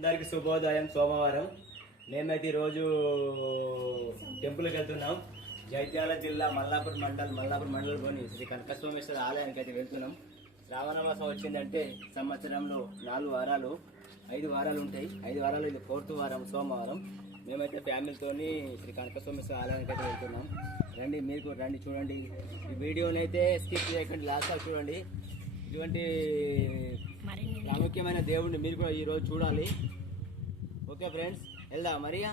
అందరికి శుభోదయం సోమవారం. మేమైతే ఈరోజు టెంపుల్కి వెళ్తున్నాం. జైత్యాల జిల్లా మల్లాపూర్ మండల్ మల్లాపూర్ మండలంలోని శ్రీ కనకస్వామేశ్వర ఆలయానికి అయితే వెళ్తున్నాం. శ్రావణ మాసం వచ్చిందంటే సంవత్సరంలో నాలుగు వారాలు ఐదు వారాలు ఉంటాయి. ఐదు వారాలు ఇది ఫోర్త్ వారం సోమవారం. మేమైతే ఫ్యామిలీతోని శ్రీ కనకస్వామేశ్వర ఆలయానికి అయితే వెళ్తున్నాం. రండి మీరు కూడా రండి చూడండి. ఈ వీడియోని అయితే స్కిప్ చేయకండి లాస్ట్ చూడండి. ఇటువంటి ప్రాముఖ్యమైన దేవుడిని మీరు కూడా ఈరోజు చూడాలి. ఓకే ఫ్రెండ్స్ వెళ్దాం. మరియా?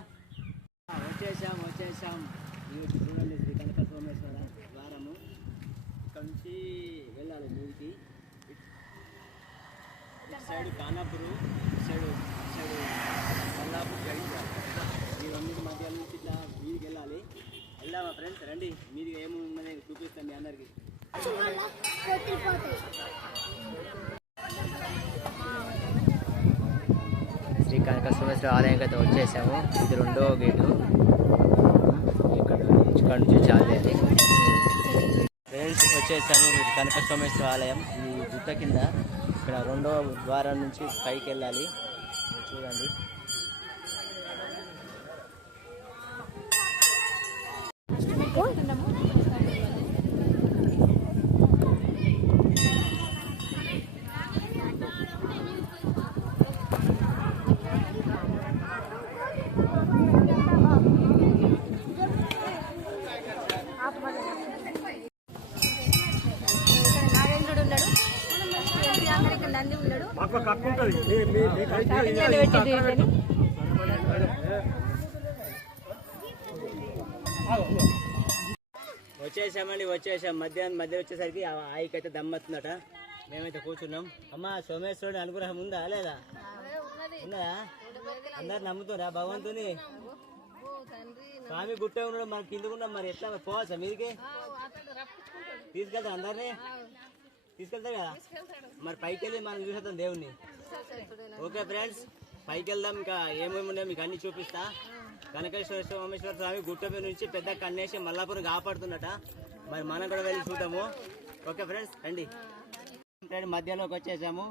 వచ్చేసాం వచ్చేసాం. ఈరోజు చూడండి శ్రీ కనక సోమేశ్వర ద్వారము. ఇక్కడ నుంచి వెళ్ళాలి మీదికి ఇటు సైడ్ కానాపురు ఇటు సైడ్ ఇటు సైడ్ కొల్లాపూర్ జగిత్యాల ఈ రెండింటి మధ్య నుంచి ఇట్లా మీదికి వెళ్ళాలి. వెళ్దామా ఫ్రెండ్స్? రండి. మీది ఏముందని చూపిస్తాం మీ అందరికి. కస్టమర్స్ కనకస్వామేశ్వర ఆలయానికి అయితే వచ్చేసాము. ఇది రెండో గేటు. ఇక్కడ ఇక్కడ నుంచి ఫ్రెండ్స్ వచ్చేసాము. మీరు కనకస్వామేశ్వర ఆలయం. ఈ గుట్ట కింద. ఇక్కడ రెండో ద్వారం నుంచి పైకి వెళ్ళాలి. చూడండి. మీకు ఉన్నాడు కేసీఆర్ ఇక్కడ నంది ఉన్నాడు కట్టించాడు పెట్టిండు వీళ్ళని. వచ్చేసామండి వచ్చేసాం. మధ్యాహ్నం మధ్య వచ్చేసరికి ఆ ఆయికి అయితే దమ్మత్తుందట మేమైతే కూర్చున్నాం. అమ్మ సోమేశ్వరుడు అనుగ్రహం ఉందా లేదా? ఉన్నదా అందరు నమ్ముతారా భగవంతుని? స్వామి గుట్టే ఉన్నాడు మరి కిందకున్నాం మరి ఎట్లా? పోవచ్చా మీదికి? తీసుకెళ్తాం అందరినీ? తీసుకెళ్తారు కదా? మరి పైకి వెళ్ళి మనం చూసేద్దాం దేవుణ్ణి. ఓకే ఫ్రెండ్స్ పైకి వెళ్దాం ఇంకా ఏమేమి ఉన్నాయో మీకు అన్ని చూపిస్తా. కనకేశ్వర సోమేశ్వర స్వామి గుట్ట మీద నుంచి పెద్ద కన్నేసి మల్లాపురం కాపాడుతుందట మరి మనం కూడా వెళ్ళి చూద్దాము. ఓకే ఫ్రెండ్స్ రండి. ఫ్రెండ్ మధ్యలోకి వచ్చేసాము.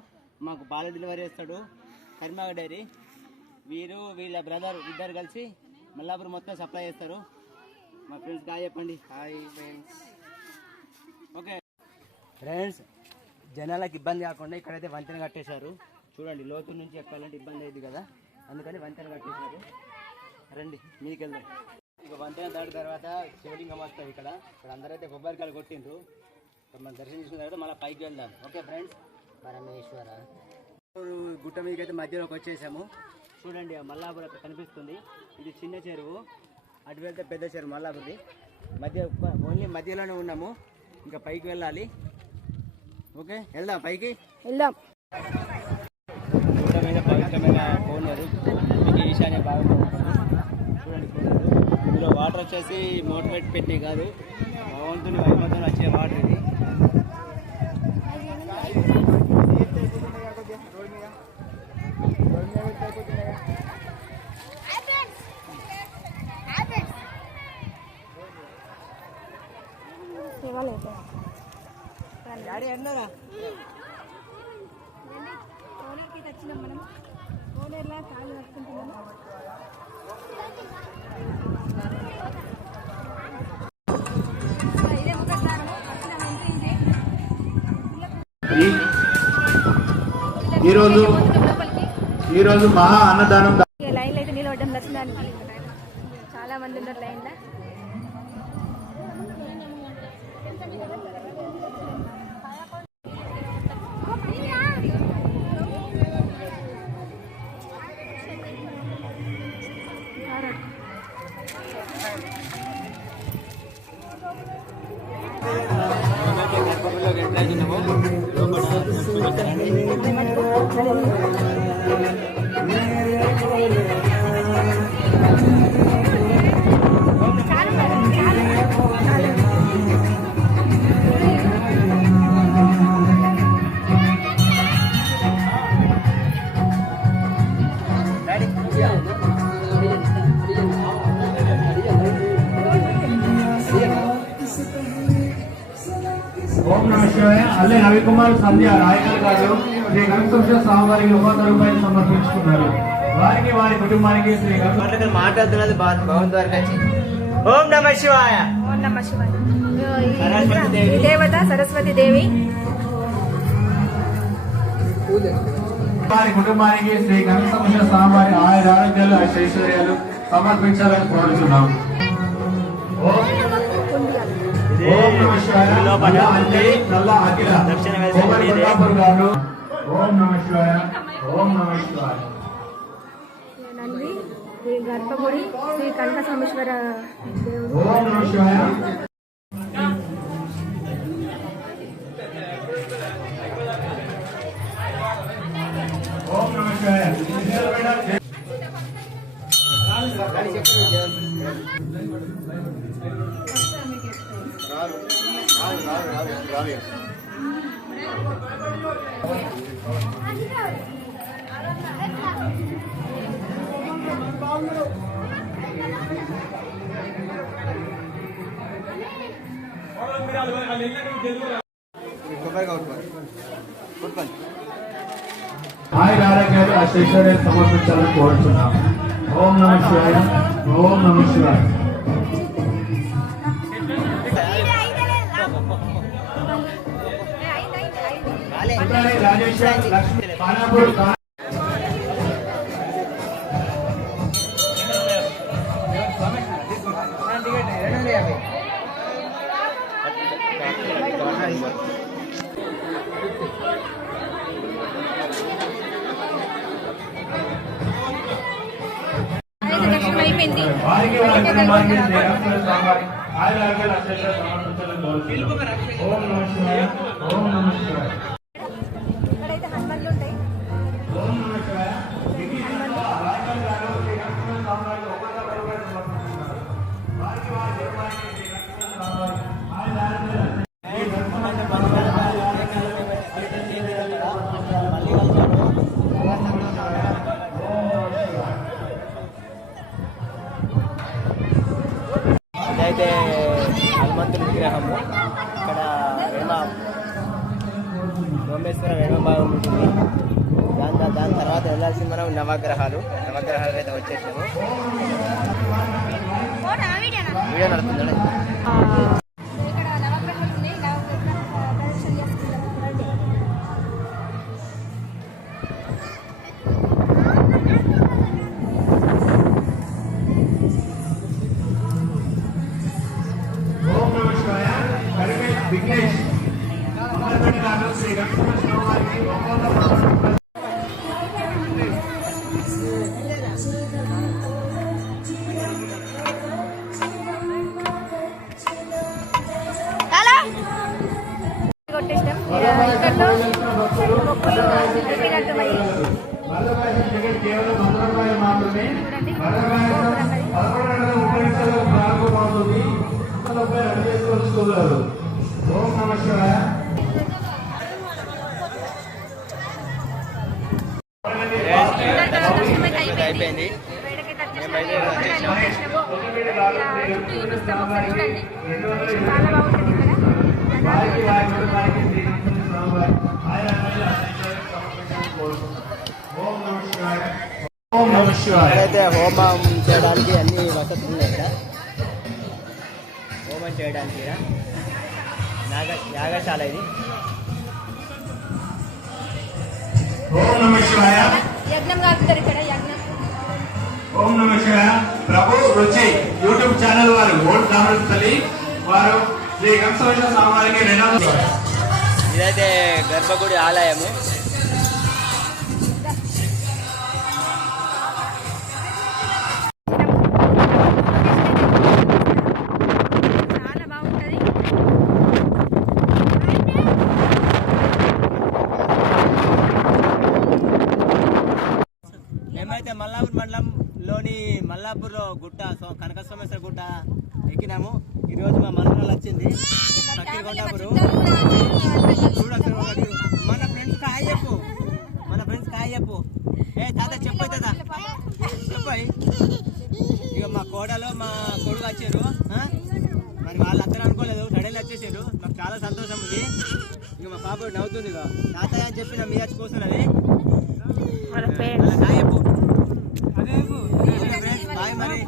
మాకు పాల డెలివరీ చేస్తాడు కర్మాగ డైరీ. వీరు వీళ్ళ బ్రదర్ ఇద్దరు కలిసి మల్లాపురం మొత్తం సప్లై చేస్తారు. మా ఫ్రెండ్స్గా చెప్పండి. Hi friends. ఓకే. ఫ్రెండ్స్ జనాలకు ఇబ్బంది కాకుండా ఇక్కడైతే వంతెన కట్టేశారు. చూడండి లోతు నుంచి ఎక్కాలంటే ఇబ్బంది అయింది కదా? అందుకని వంతెన కట్టేశారు. రండి మీకు వెళ్దాం. ఇక వంతెన దాటి తర్వాత శివలింగం వస్తుంది ఇక్కడ. ఇక్కడ అందరైతే కొబ్బరికాయలు కొట్టిండ్రు. మనం దర్శనం చేసుకున్న తర్వాత మళ్ళీ పైకి వెళ్దాం. Okay friends? పరమేశ్వర. గుట్ట మీదకైతే అయితే మధ్యలోకి వచ్చేసాము. చూడండి మల్లాపురం కనిపిస్తుంది. ఇది చిన్న చెరువు. అటు వెళ్తే పెద్ద చెరువు మల్లాపురి మధ్య ఓన్లీ మధ్యలోనే ఉన్నాము. ఇంకా పైకి వెళ్ళాలి. ఓకే వెళ్దాం పైకి? వెళ్దాం. కోనేరు మీకు ఈశాన్య భాగంలో ఉంటుంది చూడండి కోనేరు ఇందులో వాటర్ వచ్చేసి మోటివేట్ పెట్టి కాదు భగవంతుని వైమతం వచ్చే వాటర్ ఇది. డాడీ అన్నారా కోనేరుకి వచ్చినాం మనం కోనేరులా కాళ్ళు కట్టుకుంటున్నాము ఇదే ఒక స్థానము వచ్చినాం ఎంట్రీ ఈరోజు ఈరోజు మహా అన్నదానం లైన్లు అయితే నిలవడం దర్శనానికి చాలా మంది ఉన్నారు లైన్లో. లోపల డాడీ ఓం నమ శివాయ. అల్లే రవికుమార్ సంధ్య రాయకల్ గారు శ్రీ కనకృష్ణ స్వామివారికి వంద రూపాయలు సమర్పించుకున్నారు. వారికి వారి కుటుంబానికి శ్రీ మాట్లాడుతున్నది మాట్లాడుతున్నది భగవంతు వారికి వచ్చి ఓం నమ శివాయ. ఓం నమ శివాయ. దేవత సరస్వతి దేవి. వారి కుటుంబానికి శ్రీ సమస్య స్వామివారి ఆయుర ఆరోగ్యాలు ఐశ్వర్యాలు సమర్పించాలని కోరుతున్నాం ఓం ఓం నమ శివాయ. నల్ల అఖిల. ఓం నమ శివాయ. ఓం నమ శివాయ. నంది ఈ గర్భగుడి శ్రీ కనక సోమేశ్వర దేవుడు. ఓం నమ శివాయ. ఓం నమ శివాయ. ఆయుర ఆరోగ్యాలు ఐశ్వర్యాలు సమర్పించాలని కోరుతున్నాం ఓం నమ శివాయ ఓం నమ శివాయ అయిపోయింది ఓం నమ శివాయ ఓం నమ శివాయ ఇదైతే హనుమంతుడి విగ్రహము ఇక్కడ వేమ సోమేశ్వర వేమ భాగం ఉంటుంది. దాని దాని తర్వాత వెళ్ళాల్సింది మనం నవగ్రహాలు. నవగ్రహాలు అయితే వచ్చేసాము. ವಿಡಿಯೋ ನಡೆಸ್ತಿದ್ದಾಳೆ శివాయ ఇక్కడైతే హోమం చేయడానికి అన్ని వసతులు ఉన్నాయి ఇక్కడ. హోమం చేయడానికి యాగ యాగశాల ఇది. యజ్ఞం కాపుతారు ఇక్కడ యజ్ఞం ఓం నమ శివ ప్రభు రుచి. యూట్యూబ్ ఛానల్ వారు ఓల్డ్ రామరాజు తల్లి. వారు శ్రీ కంసవేశ్వర స్వామి వారికి రెండవ ఇదైతే గర్భగుడి ఆలయము. ఇక మా కోడలో మా కొడుకు వచ్చారు. మరి వాళ్ళు అక్కడ అనుకోలేదు. సడన్లు వచ్చేసారు. మాకు చాలా సంతోషం ఉంది. ఇక మా పాప నవ్వుతుంది ఇక. తాతయ్య అని చెప్పి నా మీ వచ్చిపోతున్నాను అదే బాయ్ మరి.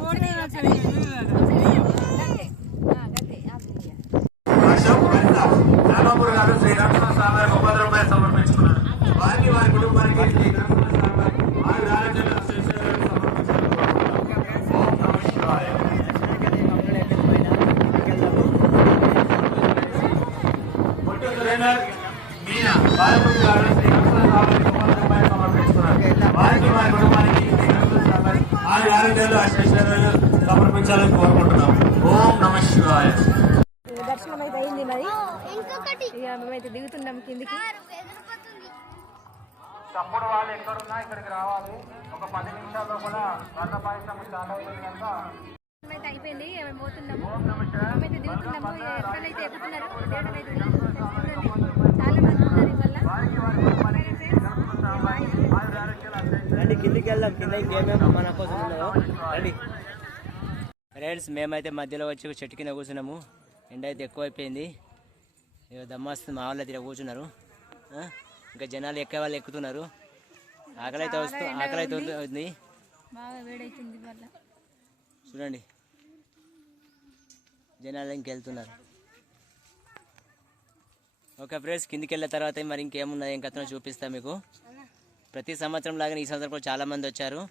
దర్శనం అయితే అయింది మరి ఇక మేమైతే దిగుతున్నాం కిందికి. తమ్ముడు వాళ్ళు ఎక్కడున్నా ఇక్కడికి రావాలి. ఒక పది నిమిషాల్లో కూడా రథ పాయసం స్టార్ట్ అవుతుంది కనుక. అయితే అయిపోయింది మేము పోతున్నాము. మేమైతే దిగుతున్నాము. ఎక్కడైతే ఎక్కుతున్నారు దేవుడనైతే దిగుతున్నారు. చాలా మంది ఉన్నారు ఇవాళ. రండి కిందికి వెళ్దాం. కింద ఇంకేమేమి మన కోసం ఉన్నాయో రండి. ఫ్రెండ్స్ మేమైతే మధ్యలో వచ్చి చెట్టు కింద కూర్చున్నాము. ఎండ అయితే ఎక్కువైపోయింది. ఇక దమ్మస్తుంది మా వాళ్ళు అయితే కూర్చున్నారు? ఇంకా జనాలు ఎక్కే వాళ్ళు ఎక్కుతున్నారు. ఆకలి అయితే వస్తూ ఆకలి అయితే ఉంది. బాగా వేడైతుంది ఇవాళ. చూడండి. జనాలు ఇంకెళ్తున్నారు ఓకే ఫ్రెండ్స్ కిందికి వెళ్ళిన తర్వాత మరి ఇంకేమున్నది ఏం కథనో చూపిస్తా మీకు. ప్రతి సంవత్సరం లాగానే ఈ సంవత్సరం కూడా చాలా మంది వచ్చారు.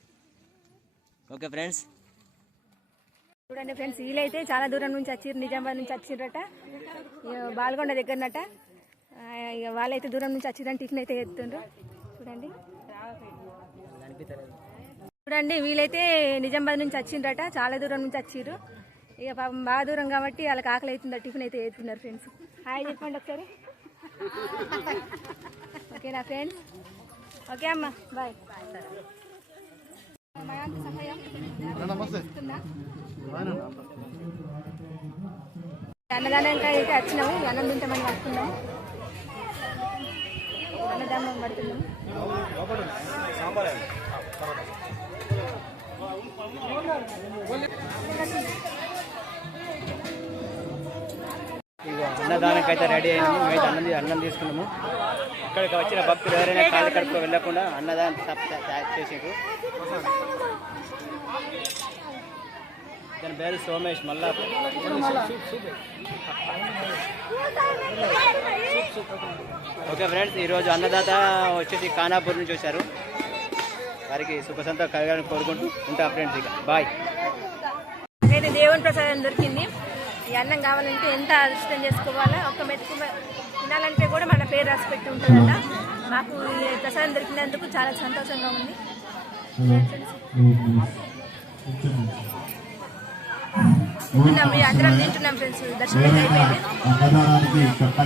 ఓకే ఫ్రెండ్స్ చూడండి ఫ్రెండ్స్ వీళ్ళైతే చాలా దూరం నుంచి వచ్చిర్రు నిజామాబాద్ నుంచి వచ్చిర్రట. బాల్గొండ దగ్గరనట. ఇక వాళ్ళైతే దూరం నుంచి వచ్చిర్రని టిఫిన్ అయితే ఎత్తుండ్రు చూడండి. చూడండి వీళ్ళైతే నిజామాబాద్ నుంచి వచ్చిండ్రట చాలా దూరం నుంచి వచ్చిర్రు. ఇక పాపం బాగా దూరం కాబట్టి వాళ్ళకి ఆకలి అవుతుందా టిఫిన్ అయితే ఎత్తున్నారు ఫ్రెండ్స్. హాయ్ చెప్పండి ఒకసారి. ఓకేనా ఫ్రెండ్స్? ఓకే అమ్మ బాయ్. మయాంత సహాయం ఇస్తుందా? అయితే వచ్చినాము అన్నం తింటామని పడుతున్నాము అన్నదానం పడుతున్నాము ఇగో అన్నదానానికి అయితే రెడీ అయినాము మేమైతే అన్నం అన్నం తీసుకున్నాము. ఇక్కడికి వచ్చిన భక్తులు ఎవరైనా ఖాళీ కడుపు వెళ్ళకుండా అన్నదానం తప్ప తయారు చేసారు దాని పేరు సోమేష్ మళ్ళా ఓకే ఫ్రెండ్స్ ఈరోజు అన్నదాత వచ్చేసి ఖానాపూర్ నుంచి వచ్చారు. వారికి సుఖసంతో కలగాలని కోరుకుంటూ ఉంటా ఫ్రెండ్స్ ఇక. బాయ్. దేవుని ప్రసాదం దొరికింది. ఈ అన్నం కావాలంటే ఎంత అదృష్టం చేసుకోవాలో? ఒక్క మెతుకు తినాలంటే కూడా మన పేరు రాసి పెట్టి ఉంటుందట. మాకు ఈ ప్రసాదం దొరికినందుకు చాలా సంతోషంగా ఉంది. తింటున్నాం అందరం తింటున్నాం ఫ్రెండ్స్. దర్శనం అయితే అయిపోయింది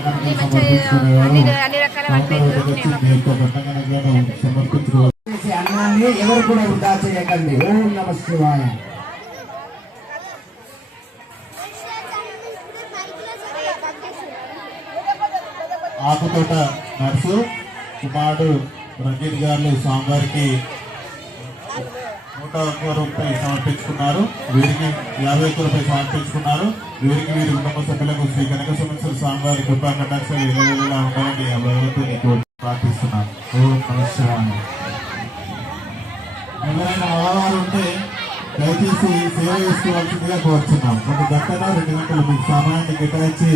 అన్ని మంచిగా అన్ని అన్ని రకాల వంటలు దొరికినాయి అన్నాన్ని ఎవరు కూడా వృధా చేయకండి. ఓం నమ శివాయ. ఆకుతోట నర్సు కుమారుడు రంజిత్ గారు స్వామివారికి నూట ఒక్క రూపాయి సమర్పించుకున్నారు. వీరికి యాభై ఒక్క రూపాయి సమర్పించుకున్నారు. వీరికి వీరి కుటుంబ సభ్యులకు శ్రీ కనక సమస్యల స్వామివారి కృపా కటాక్షాలు ఇళ్ళ ఉండాలని ఆ భగవంతుని కోరి ప్రార్థిస్తున్నాను. ఓం నమ ఎవరైనా మగవారు ఉంటే దయచేసి సేవ చేసుకోవాల్సిందిగా కోరుతున్నాం ఒక గంటలో రెండు గంటలు మీకు సమయాన్ని కేటాయించి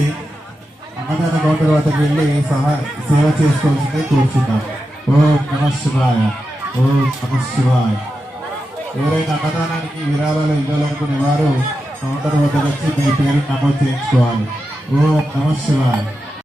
అన్నదాన కౌంటర్ వద్దకు వెళ్ళి సహా సేవ చేసుకోవాల్సిందిగా కోరుచున్నాం. ఓం నమ శివాయ. ఓం నమ శివాయ. ఎవరైనా అన్నదానానికి విరాళాలు ఇవ్వాలనుకునే వారు కౌంటర్ వద్దకు వచ్చి మీ పేరు నమోదు చేయించుకోవాలి. ఓం నమ శివాయ.